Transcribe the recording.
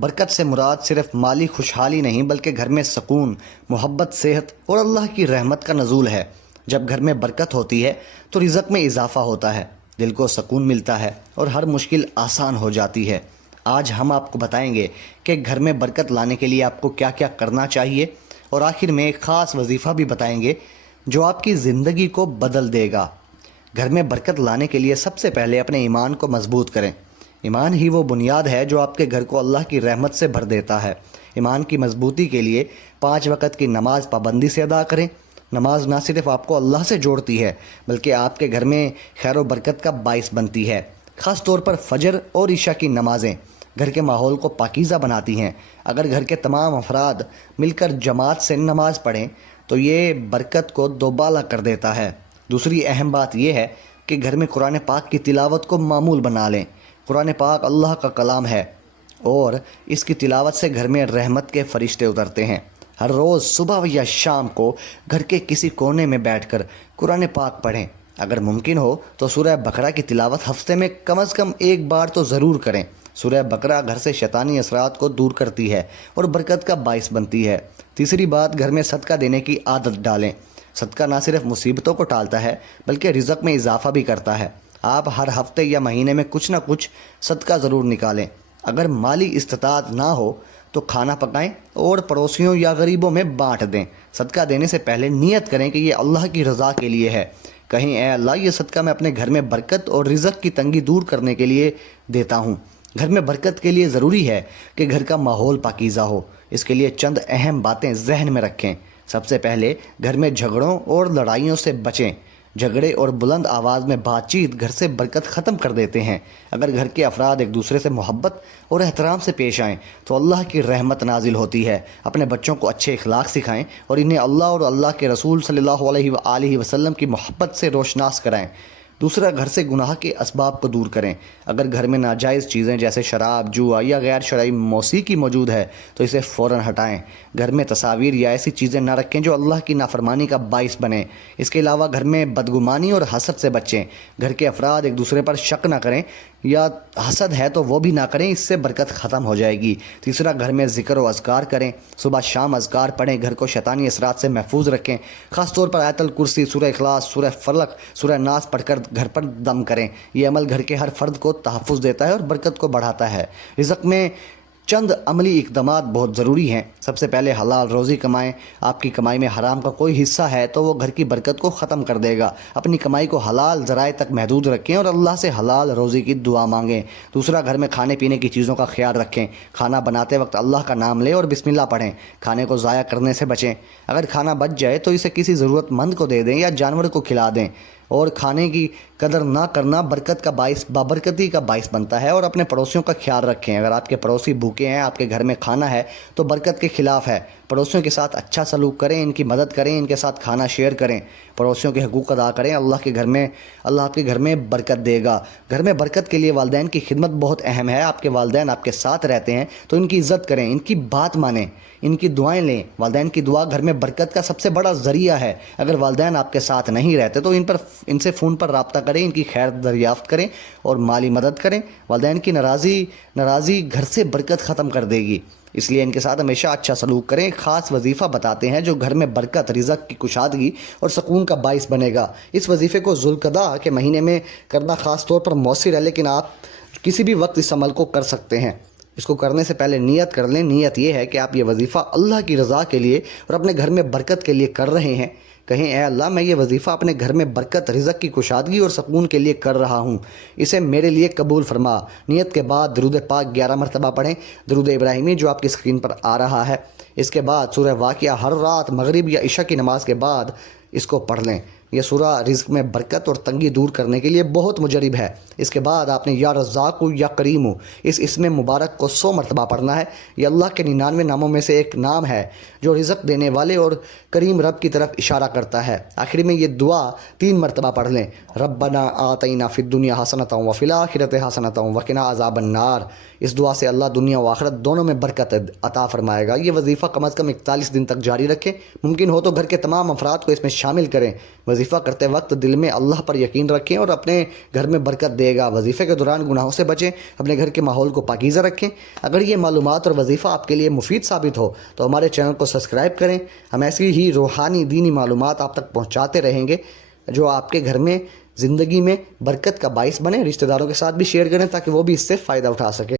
برکت سے مراد صرف مالی خوشحالی نہیں بلکہ گھر میں سکون، محبت، صحت اور اللہ کی رحمت کا نزول ہے۔ جب گھر میں برکت ہوتی ہے تو رزق میں اضافہ ہوتا ہے، دل کو سکون ملتا ہے اور ہر مشکل آسان ہو جاتی ہے۔ آج ہم آپ کو بتائیں گے کہ گھر میں برکت لانے کے لیے آپ کو کیا کیا کرنا چاہیے، اور آخر میں ایک خاص وظیفہ بھی بتائیں گے جو آپ کی زندگی کو بدل دے گا۔ گھر میں برکت لانے کے لیے سب سے پہلے اپنے ایمان کو مضبوط کریں۔ ایمان ہی وہ بنیاد ہے جو آپ کے گھر کو اللہ کی رحمت سے بھر دیتا ہے۔ ایمان کی مضبوطی کے لیے 5 وقت کی نماز پابندی سے ادا کریں۔ نماز نہ صرف آپ کو اللہ سے جوڑتی ہے بلکہ آپ کے گھر میں خیر و برکت کا باعث بنتی ہے۔ خاص طور پر فجر اور عشاء کی نمازیں گھر کے ماحول کو پاکیزہ بناتی ہیں۔ اگر گھر کے تمام افراد مل کر جماعت سے نماز پڑھیں تو یہ برکت کو دوبالا کر دیتا ہے۔ دوسری اہم بات یہ ہے کہ گھر میں قرآن پاک کی تلاوت کو معمول بنا لیں۔ قرآن پاک اللہ کا کلام ہے اور اس کی تلاوت سے گھر میں رحمت کے فرشتے اترتے ہیں۔ ہر روز صبح یا شام کو گھر کے کسی کونے میں بیٹھ کر قرآن پاک پڑھیں۔ اگر ممکن ہو تو سورہ بقرہ کی تلاوت ہفتے میں کم از کم ایک بار تو ضرور کریں۔ سورہ بقرہ گھر سے شیطانی اثرات کو دور کرتی ہے اور برکت کا باعث بنتی ہے۔ تیسری بات، گھر میں صدقہ دینے کی عادت ڈالیں۔ صدقہ نہ صرف مصیبتوں کو ٹالتا ہے بلکہ رزق میں اضافہ بھی کرتا ہے۔ آپ ہر ہفتے یا مہینے میں کچھ نہ کچھ صدقہ ضرور نکالیں۔ اگر مالی استطاعت نہ ہو تو کھانا پکائیں اور پڑوسیوں یا غریبوں میں بانٹ دیں۔ صدقہ دینے سے پہلے نیت کریں کہ یہ اللہ کی رضا کے لیے ہے۔ کہیں اے اللہ، یہ صدقہ میں اپنے گھر میں برکت اور رزق کی تنگی دور کرنے کے لیے دیتا ہوں۔ گھر میں برکت کے لیے ضروری ہے کہ گھر کا ماحول پاکیزہ ہو۔ اس کے لیے چند اہم باتیں ذہن میں رکھیں۔ سب سے پہلے، گھر میں جھگڑوں اور لڑائیوں سے بچیں۔ جھگڑے اور بلند آواز میں بات چیت گھر سے برکت ختم کر دیتے ہیں۔ اگر گھر کے افراد ایک دوسرے سے محبت اور احترام سے پیش آئیں تو اللہ کی رحمت نازل ہوتی ہے۔ اپنے بچوں کو اچھے اخلاق سکھائیں اور انہیں اللہ اور اللہ کے رسول صلی اللہ علیہ وآلہ وسلم کی محبت سے روشناس کرائیں۔ دوسرا، گھر سے گناہ کے اسباب کو دور کریں۔ اگر گھر میں ناجائز چیزیں جیسے شراب، جوا یا غیر شرعی موسیقی موجود ہے تو اسے فوراً ہٹائیں۔ گھر میں تصاویر یا ایسی چیزیں نہ رکھیں جو اللہ کی نافرمانی کا باعث بنیں۔ اس کے علاوہ گھر میں بدگمانی اور حسد سے بچیں۔ گھر کے افراد ایک دوسرے پر شک نہ کریں، یا حسد ہے تو وہ بھی نہ کریں، اس سے برکت ختم ہو جائے گی۔ تیسرا، گھر میں ذکر و اذکار کریں۔ صبح شام اذکار پڑھیں، گھر کو شیطانی اثرات سے محفوظ رکھیں۔ خاص طور پر آیت الکرسی، سورہ اخلاص، سورہ فلق، سورہ ناس پڑھ کر گھر پر دم کریں۔ یہ عمل گھر کے ہر فرد کو تحفظ دیتا ہے اور برکت کو بڑھاتا ہے۔ رزق میں چند عملی اقدامات بہت ضروری ہیں۔ سب سے پہلے حلال روزی کمائیں۔ آپ کی کمائی میں حرام کا کوئی حصہ ہے تو وہ گھر کی برکت کو ختم کر دے گا۔ اپنی کمائی کو حلال ذرائع تک محدود رکھیں اور اللہ سے حلال روزی کی دعا مانگیں۔ دوسرا، گھر میں کھانے پینے کی چیزوں کا خیال رکھیں۔ کھانا بناتے وقت اللہ کا نام لیں اور بسم اللہ پڑھیں۔ کھانے کو ضائع کرنے سے بچیں۔ اگر کھانا بچ جائے تو اسے کسی ضرورت مند کو دے دیں یا جانور کو کھلا دیں۔ اور کھانے کی قدر نہ کرنا برکت کا باعث، بابرکتی کا باعث بنتا ہے۔ اور اپنے پڑوسیوں کا خیال رکھیں۔ اگر آپ کے پڑوسی بھوکے ہیں، آپ کے گھر میں کھانا ہے تو برکت کے خلاف ہے۔ پڑوسیوں کے ساتھ اچھا سلوک کریں، ان کی مدد کریں، ان کے ساتھ کھانا شیئر کریں، پڑوسیوں کے حقوق ادا کریں۔ اللہ آپ کے گھر میں برکت دے گا۔ گھر میں برکت کے لیے والدین کی خدمت بہت اہم ہے۔ آپ کے والدین آپ کے ساتھ رہتے ہیں تو ان کی عزت کریں، ان کی بات مانیں، ان کی دعائیں لیں۔ والدین کی دعا گھر میں برکت کا سب سے بڑا ذریعہ ہے۔ اگر والدین آپ کے ساتھ نہیں رہتے تو ان سے فون پر رابطہ کریں، ان کی خیر دریافت کریں اور مالی مدد کریں۔ والدین کی ناراضی گھر سے برکت ختم کر دے گی، اس لیے ان کے ساتھ ہمیشہ اچھا سلوک کریں۔ ایک خاص وظیفہ بتاتے ہیں جو گھر میں برکت، رزق کی کشادگی اور سکون کا باعث بنے گا۔ اس وظیفے کو ذوالقعدہ کے مہینے میں کرنا خاص طور پر مؤثر ہے، لیکن آپ کسی بھی وقت اس عمل کو کر سکتے ہیں۔ اس کو کرنے سے پہلے نیت کر لیں۔ نیت یہ ہے کہ آپ یہ وظیفہ اللہ کی رضا کے لیے اور اپنے گھر میں برکت کے لیے کر رہے ہیں۔ کہیں اے اللہ، میں یہ وظیفہ اپنے گھر میں برکت، رزق کی کشادگی اور سکون کے لیے کر رہا ہوں، اسے میرے لیے قبول فرما۔ نیت کے بعد درود پاک 11 مرتبہ پڑھیں، درود ابراہیمی جو آپ کی اسکرین پر آ رہا ہے۔ اس کے بعد سورہ واقعہ ہر رات مغرب یا عشاء کی نماز کے بعد اس کو پڑھ لیں۔ یہ سورہ رزق میں برکت اور تنگی دور کرنے کے لیے بہت مجرب ہے۔ اس کے بعد آپ نے یا رزاق یا کریم اس اسم مبارک کو 100 مرتبہ پڑھنا ہے۔ یہ اللہ کے 99 ناموں میں سے ایک نام ہے جو رزق دینے والے اور کریم رب کی طرف اشارہ کرتا ہے۔ آخر میں یہ دعا 3 مرتبہ پڑھ لیں، ربنا آتینا فی الدنیا حسنۃ وفی الآخرۃ حسنۃ وقنا عذاب النار۔ اس دعا سے اللہ دنیا و آخرت دونوں میں برکت عطا فرمائے گا۔ یہ وظیفہ کم از کم 41 دن تک جاری رکھیں۔ ممکن ہو تو گھر کے تمام افراد کو اس میں شامل کریں۔ وظیفہ کرتے وقت دل میں اللہ پر یقین رکھیں اور اپنے گھر میں برکت دے گا۔ وظیفے کے دوران گناہوں سے بچیں، اپنے گھر کے ماحول کو پاکیزہ رکھیں۔ اگر یہ معلومات اور وظیفہ آپ کے لیے مفید ثابت ہو تو ہمارے چینل کو سبسکرائب کریں۔ ہم ایسی ہی روحانی دینی معلومات آپ تک پہنچاتے رہیں گے جو آپ کے گھر میں زندگی میں برکت کا باعث بنے۔ رشتہ داروں کے ساتھ بھی شیئر کریں تاکہ وہ بھی اس سے فائدہ اٹھا سکیں۔